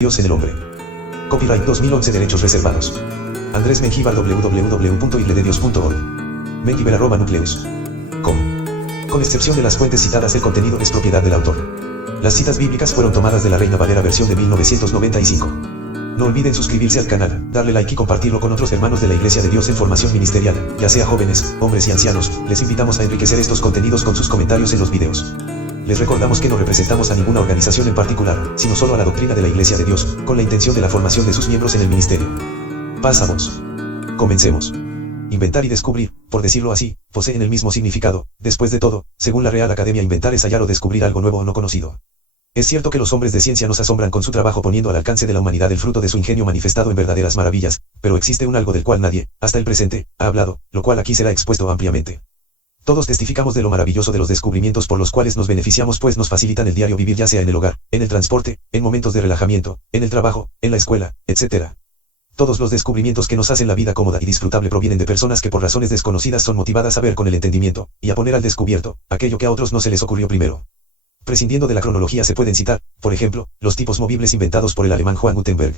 Dios en el hombre. Copyright 2011. Derechos reservados. Andrés Mengíbar, www.islededios.org. Mengíbar @nucleus. Com. Con excepción de las fuentes citadas, el contenido es propiedad del autor. Las citas bíblicas fueron tomadas de la Reina Valera versión de 1995. No olviden suscribirse al canal, darle like y compartirlo con otros hermanos de la Iglesia de Dios en formación ministerial, ya sea jóvenes, hombres y ancianos. Les invitamos a enriquecer estos contenidos con sus comentarios en los videos. Les recordamos que no representamos a ninguna organización en particular, sino solo a la doctrina de la Iglesia de Dios, con la intención de la formación de sus miembros en el ministerio. Pasamos. Comencemos. Inventar y descubrir, por decirlo así, poseen el mismo significado. Después de todo, según la Real Academia, inventar es hallar o descubrir algo nuevo o no conocido. Es cierto que los hombres de ciencia nos asombran con su trabajo poniendo al alcance de la humanidad el fruto de su ingenio manifestado en verdaderas maravillas, pero existe un algo del cual nadie, hasta el presente, ha hablado, lo cual aquí será expuesto ampliamente. Todos testificamos de lo maravilloso de los descubrimientos por los cuales nos beneficiamos, pues nos facilitan el diario vivir, ya sea en el hogar, en el transporte, en momentos de relajamiento, en el trabajo, en la escuela, etc. Todos los descubrimientos que nos hacen la vida cómoda y disfrutable provienen de personas que por razones desconocidas son motivadas a ver con el entendimiento, y a poner al descubierto, aquello que a otros no se les ocurrió primero. Prescindiendo de la cronología se pueden citar, por ejemplo, los tipos movibles inventados por el alemán Juan Gutenberg.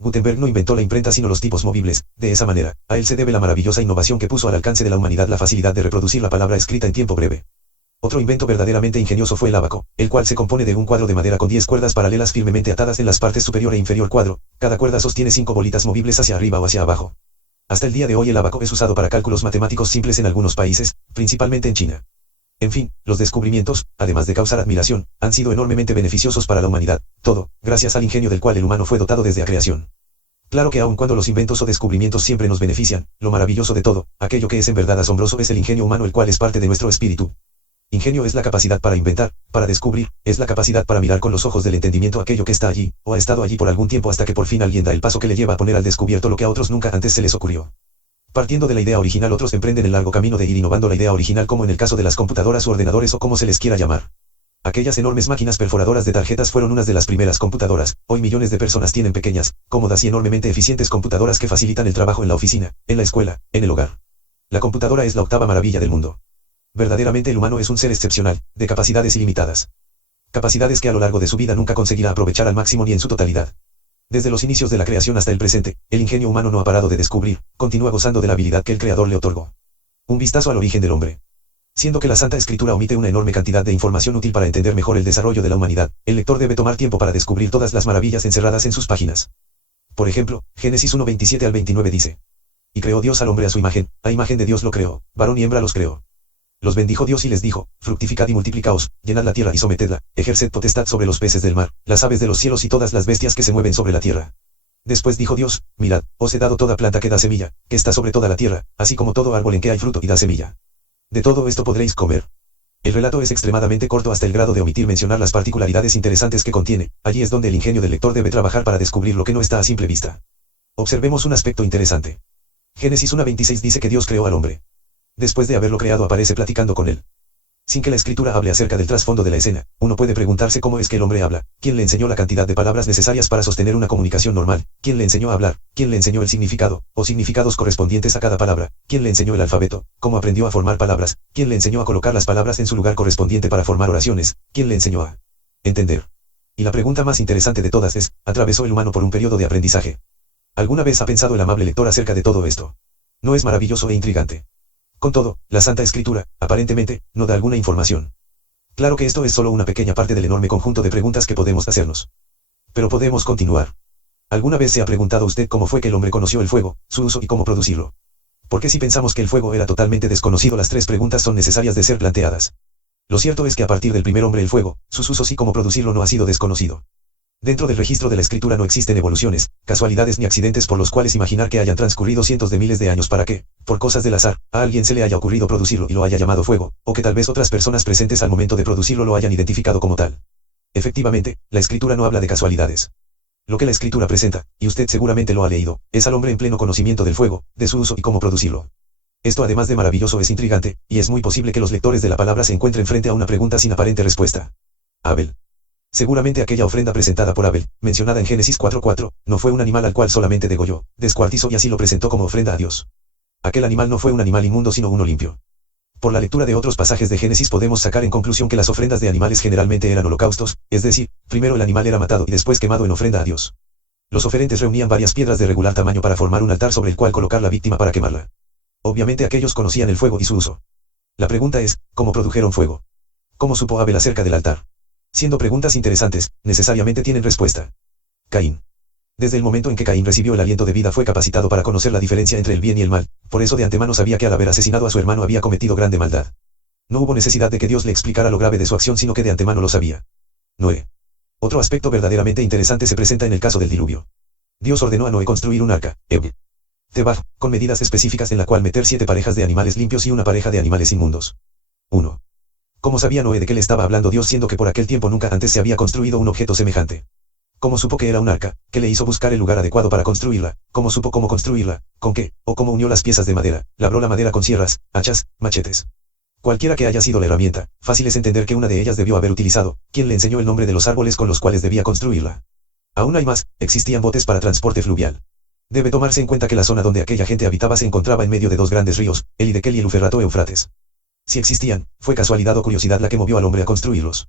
Gutenberg no inventó la imprenta sino los tipos movibles. De esa manera, a él se debe la maravillosa innovación que puso al alcance de la humanidad la facilidad de reproducir la palabra escrita en tiempo breve. Otro invento verdaderamente ingenioso fue el ábaco, el cual se compone de un cuadro de madera con 10 cuerdas paralelas firmemente atadas en las partes superior e inferior cuadro. Cada cuerda sostiene 5 bolitas movibles hacia arriba o hacia abajo. Hasta el día de hoy el ábaco es usado para cálculos matemáticos simples en algunos países, principalmente en China. En fin, los descubrimientos, además de causar admiración, han sido enormemente beneficiosos para la humanidad, todo, gracias al ingenio del cual el humano fue dotado desde la creación. Claro que aun cuando los inventos o descubrimientos siempre nos benefician, lo maravilloso de todo, aquello que es en verdad asombroso, es el ingenio humano, el cual es parte de nuestro espíritu. Ingenio es la capacidad para inventar, para descubrir, es la capacidad para mirar con los ojos del entendimiento aquello que está allí, o ha estado allí por algún tiempo hasta que por fin alguien da el paso que le lleva a poner al descubierto lo que a otros nunca antes se les ocurrió. Partiendo de la idea original, otros emprenden el largo camino de ir innovando la idea original, como en el caso de las computadoras u ordenadores o como se les quiera llamar. Aquellas enormes máquinas perforadoras de tarjetas fueron unas de las primeras computadoras. Hoy millones de personas tienen pequeñas, cómodas y enormemente eficientes computadoras que facilitan el trabajo en la oficina, en la escuela, en el hogar. La computadora es la octava maravilla del mundo. Verdaderamente el humano es un ser excepcional, de capacidades ilimitadas. Capacidades que a lo largo de su vida nunca conseguirá aprovechar al máximo ni en su totalidad. Desde los inicios de la creación hasta el presente, el ingenio humano no ha parado de descubrir, continúa gozando de la habilidad que el Creador le otorgó. Un vistazo al origen del hombre. Siendo que la Santa Escritura omite una enorme cantidad de información útil para entender mejor el desarrollo de la humanidad, el lector debe tomar tiempo para descubrir todas las maravillas encerradas en sus páginas. Por ejemplo, Génesis 1:27 al 29 dice: Y creó Dios al hombre a su imagen, a imagen de Dios lo creó, varón y hembra los creó. Los bendijo Dios y les dijo: Fructificad y multiplicaos, llenad la tierra y sometedla, ejerced potestad sobre los peces del mar, las aves de los cielos y todas las bestias que se mueven sobre la tierra. Después dijo Dios: Mirad, os he dado toda planta que da semilla, que está sobre toda la tierra, así como todo árbol en que hay fruto y da semilla. De todo esto podréis comer. El relato es extremadamente corto hasta el grado de omitir mencionar las particularidades interesantes que contiene. Allí es donde el ingenio del lector debe trabajar para descubrir lo que no está a simple vista. Observemos un aspecto interesante. Génesis 1:26 dice que Dios creó al hombre. Después de haberlo creado aparece platicando con él. Sin que la escritura hable acerca del trasfondo de la escena, uno puede preguntarse cómo es que el hombre habla, quién le enseñó la cantidad de palabras necesarias para sostener una comunicación normal, quién le enseñó a hablar, quién le enseñó el significado, o significados correspondientes a cada palabra, quién le enseñó el alfabeto, cómo aprendió a formar palabras, quién le enseñó a colocar las palabras en su lugar correspondiente para formar oraciones, quién le enseñó a entender. Y la pregunta más interesante de todas es: ¿atravesó el humano por un periodo de aprendizaje? ¿Alguna vez ha pensado el amable lector acerca de todo esto? ¿No es maravilloso e intrigante? Con todo, la Santa Escritura, aparentemente, no da alguna información. Claro que esto es solo una pequeña parte del enorme conjunto de preguntas que podemos hacernos. Pero podemos continuar. ¿Alguna vez se ha preguntado usted cómo fue que el hombre conoció el fuego, su uso y cómo producirlo? Porque si pensamos que el fuego era totalmente desconocido, las tres preguntas son necesarias de ser planteadas. Lo cierto es que a partir del primer hombre el fuego, sus usos y cómo producirlo no ha sido desconocido. Dentro del registro de la Escritura no existen evoluciones, casualidades ni accidentes por los cuales imaginar que hayan transcurrido cientos de miles de años para que, por cosas del azar, a alguien se le haya ocurrido producirlo y lo haya llamado fuego, o que tal vez otras personas presentes al momento de producirlo lo hayan identificado como tal. Efectivamente, la Escritura no habla de casualidades. Lo que la Escritura presenta, y usted seguramente lo ha leído, es al hombre en pleno conocimiento del fuego, de su uso y cómo producirlo. Esto además de maravilloso es intrigante, y es muy posible que los lectores de la palabra se encuentren frente a una pregunta sin aparente respuesta. Abel. Seguramente aquella ofrenda presentada por Abel, mencionada en Génesis 4:4, no fue un animal al cual solamente degolló, descuartizó y así lo presentó como ofrenda a Dios. Aquel animal no fue un animal inmundo sino uno limpio. Por la lectura de otros pasajes de Génesis podemos sacar en conclusión que las ofrendas de animales generalmente eran holocaustos, es decir, primero el animal era matado y después quemado en ofrenda a Dios. Los oferentes reunían varias piedras de regular tamaño para formar un altar sobre el cual colocar la víctima para quemarla. Obviamente aquellos conocían el fuego y su uso. La pregunta es, ¿cómo produjeron fuego? ¿Cómo supo Abel acerca del altar? Siendo preguntas interesantes, necesariamente tienen respuesta. Caín. Desde el momento en que Caín recibió el aliento de vida fue capacitado para conocer la diferencia entre el bien y el mal, por eso de antemano sabía que al haber asesinado a su hermano había cometido grande maldad. No hubo necesidad de que Dios le explicara lo grave de su acción sino que de antemano lo sabía. Noé. Otro aspecto verdaderamente interesante se presenta en el caso del diluvio. Dios ordenó a Noé construir un arca, Tebaj, con medidas específicas en la cual meter 7 parejas de animales limpios y una pareja de animales inmundos. 1. ¿Cómo sabía Noé de qué le estaba hablando Dios siendo que por aquel tiempo nunca antes se había construido un objeto semejante? ¿Cómo supo que era un arca? ¿Qué le hizo buscar el lugar adecuado para construirla? ¿Cómo supo cómo construirla? ¿Con qué? ¿O cómo unió las piezas de madera? ¿Labró la madera con sierras, hachas, machetes? Cualquiera que haya sido la herramienta, fácil es entender que una de ellas debió haber utilizado, quien le enseñó el nombre de los árboles con los cuales debía construirla. Aún hay más, existían botes para transporte fluvial. Debe tomarse en cuenta que la zona donde aquella gente habitaba se encontraba en medio de 2 grandes ríos, el Hiddekel y el Uferrato Eufrates. Si existían, fue casualidad o curiosidad la que movió al hombre a construirlos.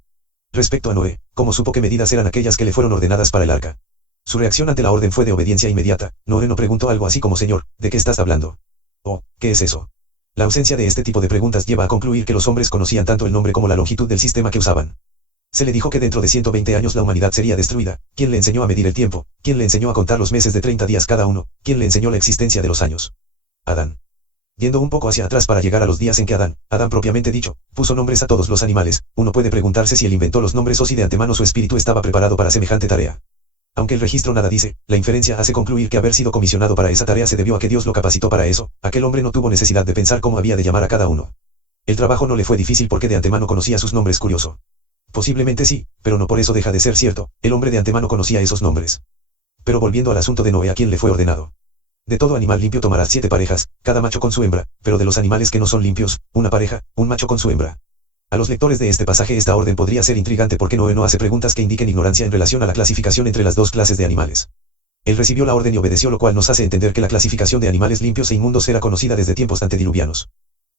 Respecto a Noé, ¿cómo supo qué medidas eran aquellas que le fueron ordenadas para el arca? Su reacción ante la orden fue de obediencia inmediata. Noé no preguntó algo así como Señor, ¿de qué estás hablando? ¿O, qué es eso? La ausencia de este tipo de preguntas lleva a concluir que los hombres conocían tanto el nombre como la longitud del sistema que usaban. Se le dijo que dentro de 120 años la humanidad sería destruida. ¿Quién le enseñó a medir el tiempo? ¿Quién le enseñó a contar los meses de 30 días cada uno? ¿Quién le enseñó la existencia de los años? Adán. Yendo un poco hacia atrás para llegar a los días en que Adán propiamente dicho, puso nombres a todos los animales, uno puede preguntarse si él inventó los nombres o si de antemano su espíritu estaba preparado para semejante tarea. Aunque el registro nada dice, la inferencia hace concluir que haber sido comisionado para esa tarea se debió a que Dios lo capacitó para eso. Aquel hombre no tuvo necesidad de pensar cómo había de llamar a cada uno. El trabajo no le fue difícil porque de antemano conocía sus nombres. Curioso. Posiblemente sí, pero no por eso deja de ser cierto, el hombre de antemano conocía esos nombres. Pero volviendo al asunto de Noé, a quien le fue ordenado. De todo animal limpio tomarás 7 parejas, cada macho con su hembra, pero de los animales que no son limpios, una pareja, un macho con su hembra. A los lectores de este pasaje esta orden podría ser intrigante porque Noé no hace preguntas que indiquen ignorancia en relación a la clasificación entre las 2 clases de animales. Él recibió la orden y obedeció, lo cual nos hace entender que la clasificación de animales limpios e inmundos era conocida desde tiempos antediluvianos.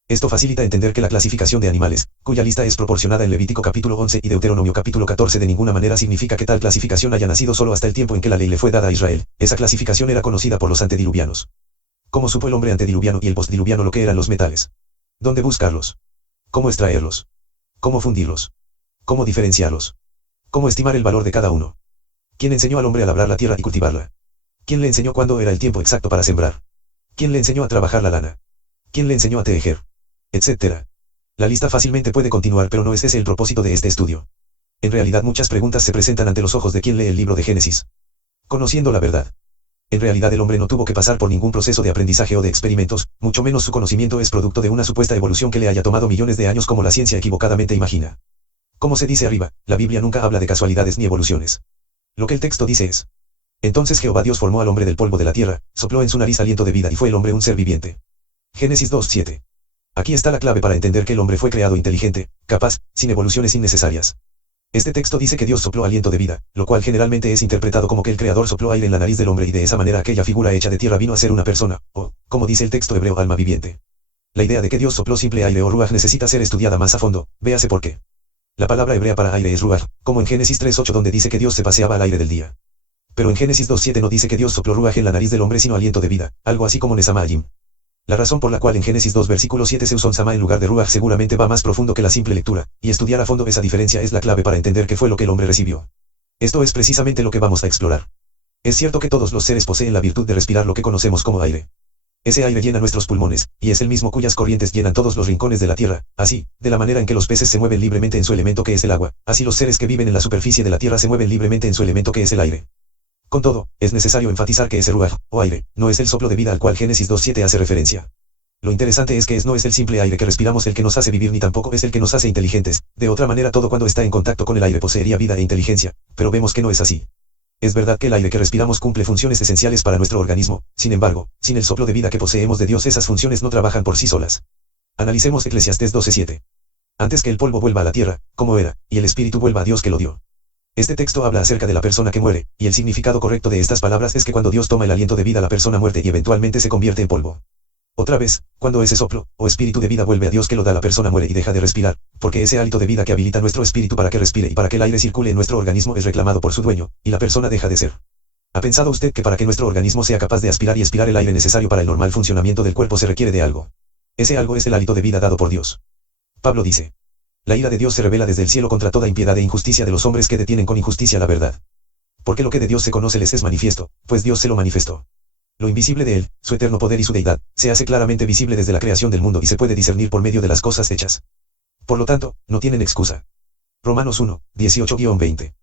Esto facilita entender que la clasificación de animales, cuya lista es proporcionada en Levítico capítulo 11 y Deuteronomio capítulo 14, de ninguna manera significa que tal clasificación haya nacido solo hasta el tiempo en que la ley le fue dada a Israel. Esa clasificación era conocida por los antediluvianos. ¿Cómo supo el hombre antediluviano y el postdiluviano lo que eran los metales? ¿Dónde buscarlos? ¿Cómo extraerlos? ¿Cómo fundirlos? ¿Cómo diferenciarlos? ¿Cómo estimar el valor de cada uno? ¿Quién enseñó al hombre a labrar la tierra y cultivarla? ¿Quién le enseñó cuándo era el tiempo exacto para sembrar? ¿Quién le enseñó a trabajar la lana? ¿Quién le enseñó a tejer? Etcétera. La lista fácilmente puede continuar, pero no es ese el propósito de este estudio. En realidad muchas preguntas se presentan ante los ojos de quien lee el libro de Génesis. Conociendo la verdad. En realidad el hombre no tuvo que pasar por ningún proceso de aprendizaje o de experimentos, mucho menos su conocimiento es producto de una supuesta evolución que le haya tomado millones de años como la ciencia equivocadamente imagina. Como se dice arriba, la Biblia nunca habla de casualidades ni evoluciones. Lo que el texto dice es: entonces Jehová Dios formó al hombre del polvo de la tierra, sopló en su nariz aliento de vida y fue el hombre un ser viviente. Génesis 2:7. Aquí está la clave para entender que el hombre fue creado inteligente, capaz, sin evoluciones innecesarias. Este texto dice que Dios sopló aliento de vida, lo cual generalmente es interpretado como que el Creador sopló aire en la nariz del hombre y de esa manera aquella figura hecha de tierra vino a ser una persona, o, como dice el texto hebreo, alma viviente. La idea de que Dios sopló simple aire o ruaj necesita ser estudiada más a fondo, véase por qué. La palabra hebrea para aire es ruaj, como en Génesis 3:8 donde dice que Dios se paseaba al aire del día. Pero en Génesis 2:7 no dice que Dios sopló ruaj en la nariz del hombre sino aliento de vida, algo así como Nesamayim. La razón por la cual en Génesis 2 versículo 7 se usó sama en lugar de ruaj seguramente va más profundo que la simple lectura, y estudiar a fondo esa diferencia es la clave para entender qué fue lo que el hombre recibió. Esto es precisamente lo que vamos a explorar. Es cierto que todos los seres poseen la virtud de respirar lo que conocemos como aire. Ese aire llena nuestros pulmones, y es el mismo cuyas corrientes llenan todos los rincones de la tierra. Así, de la manera en que los peces se mueven libremente en su elemento que es el agua, así los seres que viven en la superficie de la tierra se mueven libremente en su elemento que es el aire. Con todo, es necesario enfatizar que ese ruaj, o aire, no es el soplo de vida al cual Génesis 2:7 hace referencia. Lo interesante es que no es el simple aire que respiramos el que nos hace vivir ni tampoco es el que nos hace inteligentes, de otra manera todo cuando está en contacto con el aire poseería vida e inteligencia, pero vemos que no es así. Es verdad que el aire que respiramos cumple funciones esenciales para nuestro organismo, sin embargo, sin el soplo de vida que poseemos de Dios esas funciones no trabajan por sí solas. Analicemos Eclesiastés 12:7. Antes que el polvo vuelva a la tierra, como era, y el espíritu vuelva a Dios que lo dio. Este texto habla acerca de la persona que muere, y el significado correcto de estas palabras es que cuando Dios toma el aliento de vida la persona muerte y eventualmente se convierte en polvo. Otra vez, cuando ese soplo, o espíritu de vida vuelve a Dios que lo da, la persona muere y deja de respirar, porque ese hálito de vida que habilita nuestro espíritu para que respire y para que el aire circule en nuestro organismo es reclamado por su dueño, y la persona deja de ser. ¿Ha pensado usted que para que nuestro organismo sea capaz de aspirar y expirar el aire necesario para el normal funcionamiento del cuerpo se requiere de algo? Ese algo es el hálito de vida dado por Dios. Pablo dice: la ira de Dios se revela desde el cielo contra toda impiedad e injusticia de los hombres que detienen con injusticia la verdad. Porque lo que de Dios se conoce les es manifiesto, pues Dios se lo manifestó. Lo invisible de Él, su eterno poder y su deidad, se hace claramente visible desde la creación del mundo y se puede discernir por medio de las cosas hechas. Por lo tanto, no tienen excusa. Romanos 1, 18-20.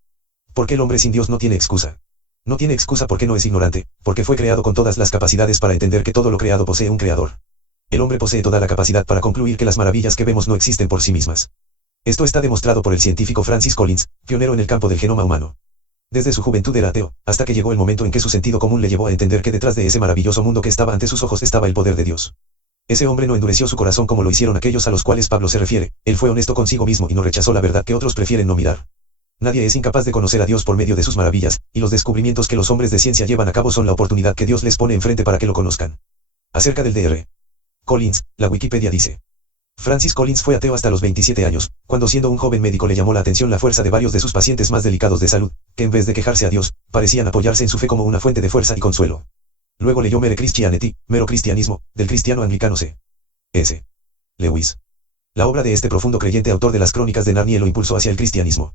¿Por qué el hombre sin Dios no tiene excusa? No tiene excusa porque no es ignorante, porque fue creado con todas las capacidades para entender que todo lo creado posee un creador. El hombre posee toda la capacidad para concluir que las maravillas que vemos no existen por sí mismas. Esto está demostrado por el científico Francis Collins, pionero en el campo del genoma humano. Desde su juventud era ateo, hasta que llegó el momento en que su sentido común le llevó a entender que detrás de ese maravilloso mundo que estaba ante sus ojos estaba el poder de Dios. Ese hombre no endureció su corazón como lo hicieron aquellos a los cuales Pablo se refiere, él fue honesto consigo mismo y no rechazó la verdad que otros prefieren no mirar. Nadie es incapaz de conocer a Dios por medio de sus maravillas, y los descubrimientos que los hombres de ciencia llevan a cabo son la oportunidad que Dios les pone enfrente para que lo conozcan. Acerca del Dr. Collins, la Wikipedia dice: Francis Collins fue ateo hasta los 27 años, cuando siendo un joven médico le llamó la atención la fuerza de varios de sus pacientes más delicados de salud, que en vez de quejarse a Dios, parecían apoyarse en su fe como una fuente de fuerza y consuelo. Luego leyó Mere Christianity, Mero Cristianismo, del cristiano anglicano C.S. Lewis. La obra de este profundo creyente autor de las Crónicas de Narnia lo impulsó hacia el cristianismo.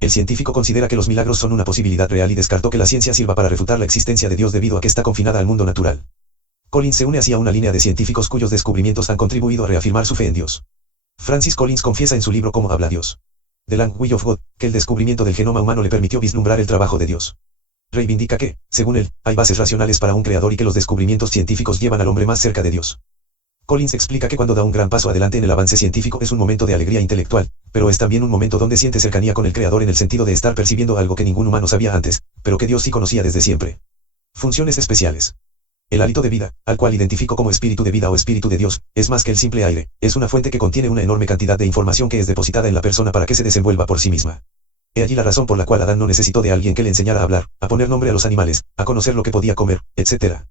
El científico considera que los milagros son una posibilidad real y descartó que la ciencia sirva para refutar la existencia de Dios debido a que está confinada al mundo natural. Collins se une así a una línea de científicos cuyos descubrimientos han contribuido a reafirmar su fe en Dios. Francis Collins confiesa en su libro Cómo habla Dios. The Language of God, que el descubrimiento del genoma humano le permitió vislumbrar el trabajo de Dios. Reivindica que, según él, hay bases racionales para un creador y que los descubrimientos científicos llevan al hombre más cerca de Dios. Collins explica que cuando da un gran paso adelante en el avance científico es un momento de alegría intelectual, pero es también un momento donde siente cercanía con el creador en el sentido de estar percibiendo algo que ningún humano sabía antes, pero que Dios sí conocía desde siempre. Funciones especiales. El hálito de vida, al cual identifico como espíritu de vida o espíritu de Dios, es más que el simple aire, es una fuente que contiene una enorme cantidad de información que es depositada en la persona para que se desenvuelva por sí misma. He allí la razón por la cual Adán no necesitó de alguien que le enseñara a hablar, a poner nombre a los animales, a conocer lo que podía comer, etc.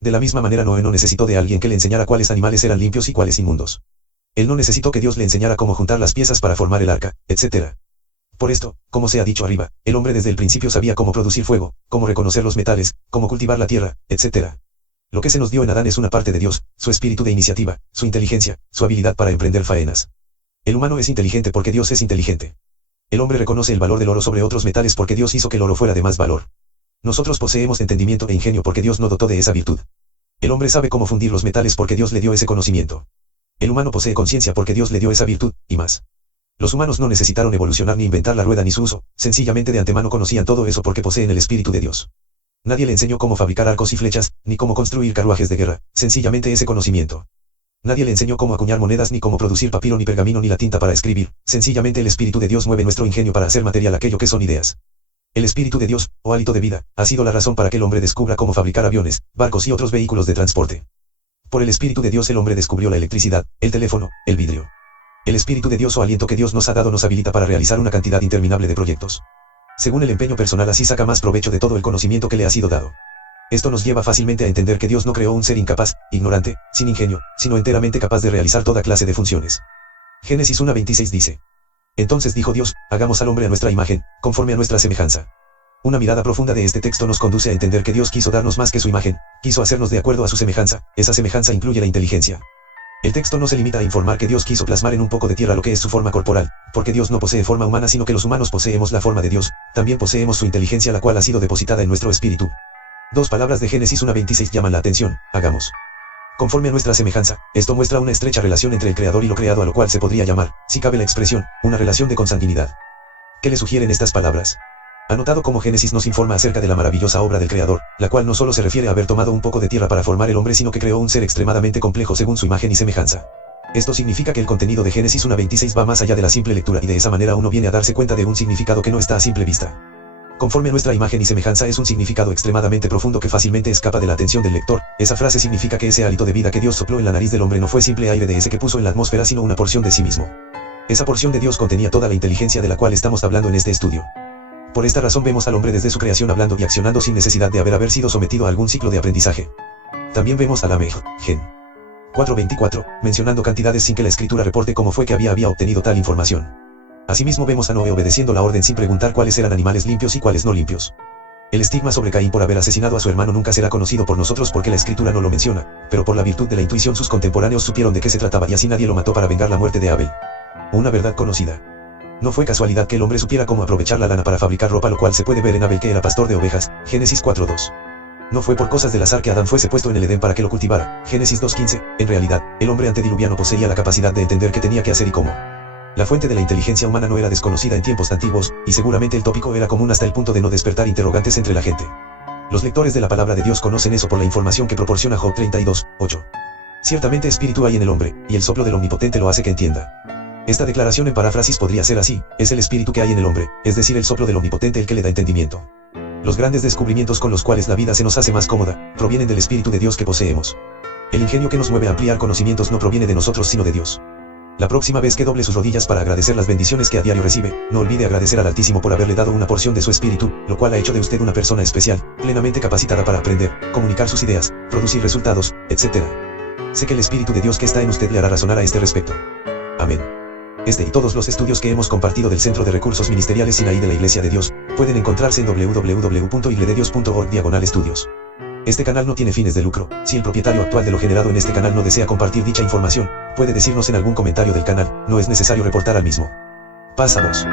De la misma manera Noé no necesitó de alguien que le enseñara cuáles animales eran limpios y cuáles inmundos. Él no necesitó que Dios le enseñara cómo juntar las piezas para formar el arca, etc. Por esto, como se ha dicho arriba, el hombre desde el principio sabía cómo producir fuego, cómo reconocer los metales, cómo cultivar la tierra, etc. Lo que se nos dio en Adán es una parte de Dios, su espíritu de iniciativa, su inteligencia, su habilidad para emprender faenas. El humano es inteligente porque Dios es inteligente. El hombre reconoce el valor del oro sobre otros metales porque Dios hizo que el oro fuera de más valor. Nosotros poseemos entendimiento e ingenio porque Dios nos dotó de esa virtud. El hombre sabe cómo fundir los metales porque Dios le dio ese conocimiento. El humano posee conciencia porque Dios le dio esa virtud, y más. Los humanos no necesitaron evolucionar ni inventar la rueda ni su uso, sencillamente de antemano conocían todo eso porque poseen el espíritu de Dios. Nadie le enseñó cómo fabricar arcos y flechas, ni cómo construir carruajes de guerra, sencillamente ese conocimiento. Nadie le enseñó cómo acuñar monedas ni cómo producir papiro ni pergamino ni la tinta para escribir, sencillamente el espíritu de Dios mueve nuestro ingenio para hacer material aquello que son ideas. El espíritu de Dios, o hálito de vida, ha sido la razón para que el hombre descubra cómo fabricar aviones, barcos y otros vehículos de transporte. Por el espíritu de Dios el hombre descubrió la electricidad, el teléfono, el vidrio. El espíritu de Dios o aliento que Dios nos ha dado nos habilita para realizar una cantidad interminable de proyectos. Según el empeño personal así saca más provecho de todo el conocimiento que le ha sido dado. Esto nos lleva fácilmente a entender que Dios no creó un ser incapaz, ignorante, sin ingenio, sino enteramente capaz de realizar toda clase de funciones. Génesis 1:26 dice: Entonces dijo Dios, hagamos al hombre a nuestra imagen, conforme a nuestra semejanza. Una mirada profunda de este texto nos conduce a entender que Dios quiso darnos más que su imagen, quiso hacernos de acuerdo a su semejanza, esa semejanza incluye la inteligencia. El texto no se limita a informar que Dios quiso plasmar en un poco de tierra lo que es su forma corporal, porque Dios no posee forma humana sino que los humanos poseemos la forma de Dios, también poseemos su inteligencia la cual ha sido depositada en nuestro espíritu. Dos palabras de Génesis 1:26 llaman la atención: hagamos. Conforme a nuestra semejanza, esto muestra una estrecha relación entre el creador y lo creado a lo cual se podría llamar, si cabe la expresión, una relación de consanguinidad. ¿Qué le sugieren estas palabras? Ha notado cómo Génesis nos informa acerca de la maravillosa obra del Creador, la cual no solo se refiere a haber tomado un poco de tierra para formar el hombre sino que creó un ser extremadamente complejo según su imagen y semejanza. Esto significa que el contenido de Génesis 1:26 va más allá de la simple lectura y de esa manera uno viene a darse cuenta de un significado que no está a simple vista. Conforme a nuestra imagen y semejanza es un significado extremadamente profundo que fácilmente escapa de la atención del lector. Esa frase significa que ese hálito de vida que Dios sopló en la nariz del hombre no fue simple aire de ese que puso en la atmósfera sino una porción de sí mismo. Esa porción de Dios contenía toda la inteligencia de la cual estamos hablando en este estudio. Por esta razón vemos al hombre desde su creación hablando y accionando sin necesidad de haber sido sometido a algún ciclo de aprendizaje. También vemos a la Gen. 4:24, mencionando cantidades sin que la escritura reporte cómo fue que había obtenido tal información. Asimismo vemos a Noé obedeciendo la orden sin preguntar cuáles eran animales limpios y cuáles no limpios. El estigma sobre Caín por haber asesinado a su hermano nunca será conocido por nosotros porque la escritura no lo menciona, pero por la virtud de la intuición sus contemporáneos supieron de qué se trataba y así nadie lo mató para vengar la muerte de Abel. Una verdad conocida. No fue casualidad que el hombre supiera cómo aprovechar la lana para fabricar ropa, lo cual se puede ver en Abel, que era pastor de ovejas, Génesis 4:2. No fue por cosas del azar que Adán fuese puesto en el Edén para que lo cultivara, Génesis 2:15, en realidad, el hombre antediluviano poseía la capacidad de entender qué tenía que hacer y cómo. La fuente de la inteligencia humana no era desconocida en tiempos antiguos, y seguramente el tópico era común hasta el punto de no despertar interrogantes entre la gente. Los lectores de la palabra de Dios conocen eso por la información que proporciona Job 32:8. Ciertamente espíritu hay en el hombre, y el soplo del Omnipotente lo hace que entienda. Esta declaración en paráfrasis podría ser así: es el espíritu que hay en el hombre, es decir, el soplo del Omnipotente el que le da entendimiento. Los grandes descubrimientos con los cuales la vida se nos hace más cómoda, provienen del Espíritu de Dios que poseemos. El ingenio que nos mueve a ampliar conocimientos no proviene de nosotros sino de Dios. La próxima vez que doble sus rodillas para agradecer las bendiciones que a diario recibe, no olvide agradecer al Altísimo por haberle dado una porción de su espíritu, lo cual ha hecho de usted una persona especial, plenamente capacitada para aprender, comunicar sus ideas, producir resultados, etc. Sé que el Espíritu de Dios que está en usted le hará razonar a este respecto. Amén. Este y todos los estudios que hemos compartido del Centro de Recursos Ministeriales Sinaí de la Iglesia de Dios, pueden encontrarse en www.iglededios.org/estudios. Este canal no tiene fines de lucro. Si el propietario actual de lo generado en este canal no desea compartir dicha información, puede decirnos en algún comentario del canal, no es necesario reportar al mismo. Pasamos.